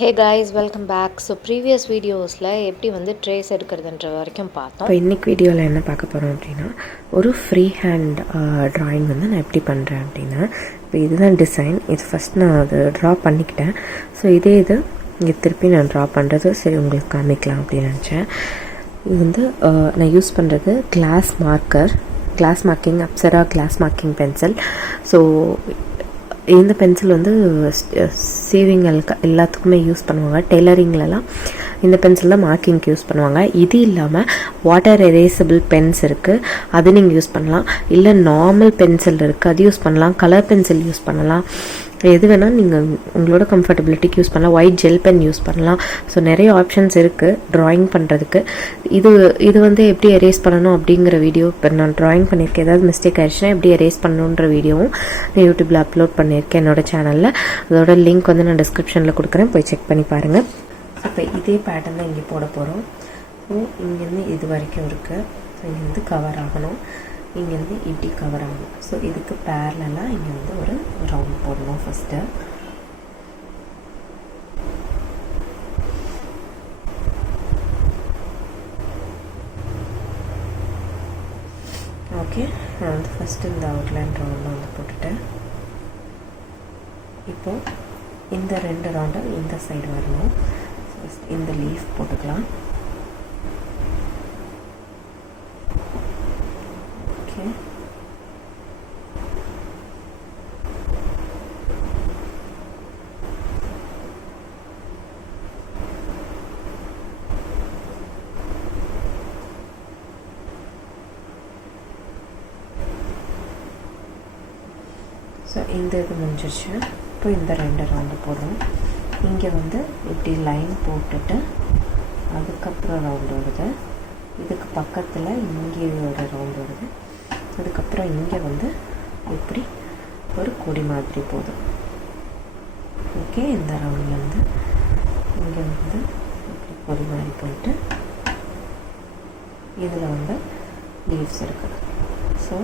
ஹே guys, welcome back. So previous வீடியோஸில் எப்படி வந்து ட்ரேஸ் எடுக்கிறதுன்ற வரைக்கும் பார்த்தோம். இப்போ இன்றைக்கி வீடியோவில் என்ன பார்க்க போகிறோம் அப்படின்னா, ஒரு ஃப்ரீ ஹேண்ட் ட்ராயிங் வந்து நான் எப்படி பண்ணுறேன் அப்படின்னா, இப்போ இதுதான் டிசைன். இது ஃபஸ்ட் நான் அது ட்ரா பண்ணிக்கிட்டேன். ஸோ இது இங்கே திருப்பி நான் ட்ரா பண்ணுறது சரி உங்களுக்கு காமிக்கலாம் அப்படின்னு நினச்சேன். இது வந்து நான் யூஸ் பண்ணுறது class marking Apsara class marking pencil. So இந்த பென்சில் வந்து சேவிங் எல்லாத்துக்குமே யூஸ் பண்ணுவாங்க. டெய்லரிங்லலாம் இந்த பென்சில் தான் மார்க்கிங்க்கு யூஸ் பண்ணுவாங்க. இது இல்லாமல் வாட்டர் எரேசபிள் பென்ஸ் இருக்குது, அது நீங்கள் யூஸ் பண்ணலாம். இல்லை நார்மல் பென்சில் இருக்குது, அது யூஸ் பண்ணலாம். கலர் பென்சில் யூஸ் பண்ணலாம். எது வேணால் நீங்கள் உங்களோட கம்ஃபர்டபிலிட்டிக்கு யூஸ் பண்ணலாம். ஒயிட் ஜெல் பென் யூஸ் பண்ணலாம். ஸோ நிறைய ஆப்ஷன்ஸ் இருக்குது ட்ராயிங் பண்ணுறதுக்கு. இது வந்து எப்படி எரேஸ் பண்ணணும் அப்படிங்கிற வீடியோ இப்போ நான் ட்ராயிங் பண்ணியிருக்கேன். ஏதாவது மிஸ்டேக் ஆயிடுச்சுன்னா எப்படி எரேஸ் பண்ணணுன்ற வீடியோவும் நான் யூடியூப்பில் அப்லோட் பண்ணியிருக்கேன் என்னோட சேனலில். அதோட லிங்க் வந்து நான் டிஸ்கிரிப்ஷனில் கொடுக்குறேன், போய் செக் பண்ணி பாருங்கள். இப்போ இதே பேட்டர்ன் தான் இங்கே போட போகிறோம். ஸோ இங்கேருந்து இது வரைக்கும் இருக்குது. ஸோ இங்கே வந்து கவர் ஆகணும், இங்கேருந்து இப்படி கவர் ஆகணும். ஸோ இதுக்கு பேரலாக இங்கே வந்து ஒரு ரவுண்ட் போடணும் ஃபஸ்ட்டு. ஓகே, நான் வந்து ஃபஸ்ட்டு இந்த அவுட்லைன் ரவுண்டில் வந்து போட்டுட்டேன். இப்போது இந்த 2 ரவுண்டும் இந்த சைடு வரணும். இந்த லீஃப் போட்டுக்கலாம். ஓகே, ஸோ இந்த இது முடிஞ்சிருச்சு. இப்போ இந்த 2 ரவுண்டு போடுறோம். இங்கே வந்து இப்படி லைன் போட்டுட்டு அதுக்கப்புறம் ரவுண்டு வருது. இதுக்கு பக்கத்தில் இங்கே ஒரு ரவுண்டு வருது. அதுக்கப்புறம் இங்கே வந்து இப்படி ஒரு கொடி மாதிரி போதும். ஓகே, இந்த ரவுண்ட்லேருந்து இங்கே வந்து இப்படி கொடி மாதிரி போயிட்டு இதில் வந்து லீவ்ஸ் இருக்குது. ஸோ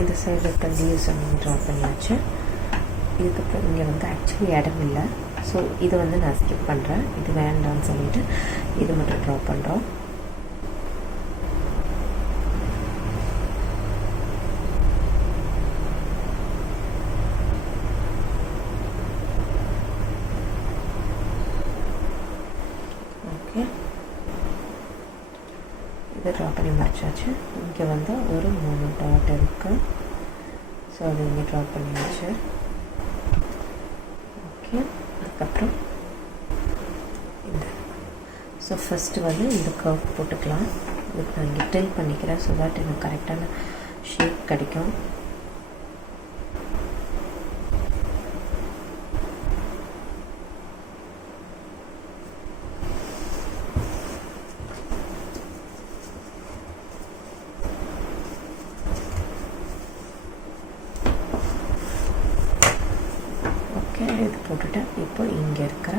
இந்த சைடு இருக்க லீவ்ஸ் வந்து ட்ரா பண்ணியாச்சு. இதுக்கப்புறம் இங்கே வந்து ஆக்சுவலி இடம் இல்லை. ஸோ இதை வந்து நான் ஸ்கிப் பண்ணுறேன். இது வேண்டாம்னு சொல்லிவிட்டு இது மட்டும் ட்ரா பண்ணுறோம். ஓகே, இதை ட்ரா பண்ணி முடிச்சாச்சு. இங்கே வந்து ஒரு 3 டாட் இருக்குது. ஸோ அது இங்கே ட்ரா பண்ணியாச்சு. ஓகே, அதுக்கப்புறம் இந்த ஸோ ஃபஸ்ட்டு வந்து இந்த கர்வ் போட்டுக்கலாம். இதுக்கு நான் இங்கே டில் பண்ணிக்கிறேன். ஸோ தட் எனக்கு கரெக்டான ஷேப் கிடைக்கும். இது போட்டுட்டேன். இப்போ இங்கே இருக்கிற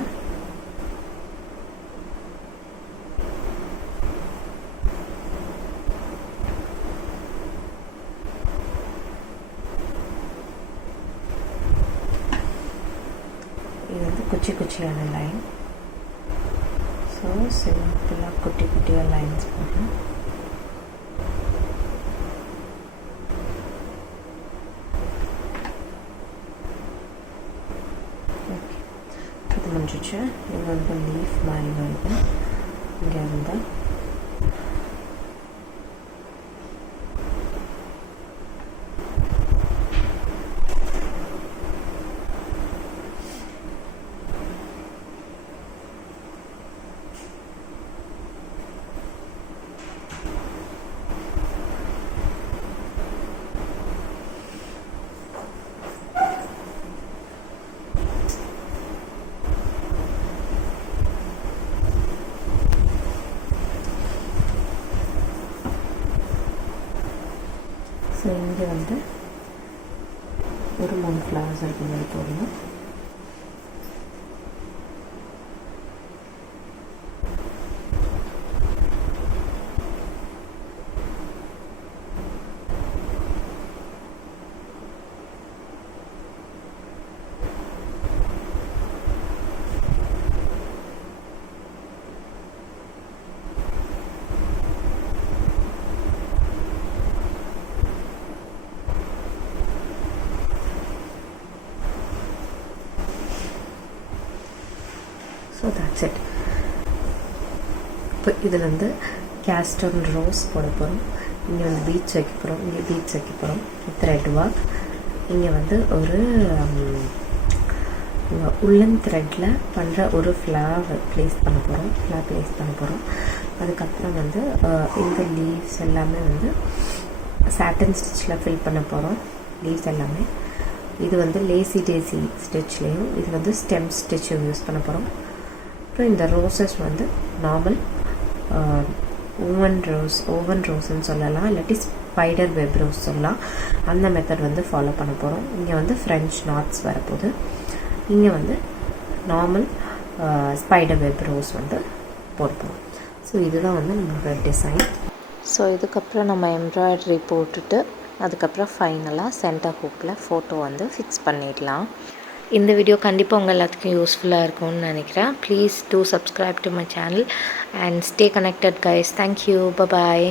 இது வந்து குச்சியான லைன். ஸோ சிம்பிளாக குட்டியாக லைன்ஸ் போடணும். முடிஞ்சிச்சு. இது வந்து லீஃப் மாதிரி வருது. இங்கே வந்து ஸோ இங்கே வந்து ஒரு 3 ஃப்ளவர்ஸ் இருக்க மாதிரி போடணும். So that's it. இப்போ இதில் வந்து கேஸ்டன் ரோஸ் போட போகிறோம். இங்கே வந்து பீட்ஸ் வைக்க போகிறோம். இங்கே பீட்ஸ் வைக்க போகிறோம். Thread work. இங்கே வந்து ஒரு உள்ளன் த்ரெட்டில் பண்ணுற ஒரு ஃப்ளவர் ப்ளேஸ் பண்ண போகிறோம். அதுக்கப்புறம் வந்து இந்த லீவ்ஸ் எல்லாமே வந்து சாட்டன் ஸ்டிச்சில் ஃபில் பண்ண போகிறோம். லீவ்ஸ் எல்லாமே இது வந்து லேசி டேசி ஸ்டிச்லேயும் இது வந்து ஸ்டெம் ஸ்டிச்சும் யூஸ் பண்ண போகிறோம். அப்புறம் இந்த ரோசஸ் வந்து நார்மல் ஓவன் ரோஸ்ன்னு சொல்லலாம், இல்லாட்டி ஸ்பைடர் வெப் ரோஸ் சொல்லலாம். அந்த மெத்தட் வந்து ஃபாலோ பண்ண போகிறோம். இங்கே வந்து ஃப்ரெஞ்ச் நாட்ஸ் வரப்போகுது. இங்கே வந்து நார்மல் ஸ்பைடர் வெப் ரோஸ் வந்து போடுறோம். ஸோ இதுதான் வந்து நம்மளோட டிசைன். ஸோ இதுக்கப்புறம் நம்ம எம்ப்ராய்டரி போட்டுட்டு அதுக்கப்புறம் ஃபைனலாக சென்டர் ஹூக்கில் ஃபோட்டோ வந்து ஃபிக்ஸ் பண்ணிடலாம். இந்த வீடியோ கண்டிப்பாக உங்கள் எல்லாத்துக்கும் யூஸ்ஃபுல்லாக இருக்கும்னு நினைக்கிறேன். Please do subscribe to my channel and stay connected guys. Thank you. Bye bye.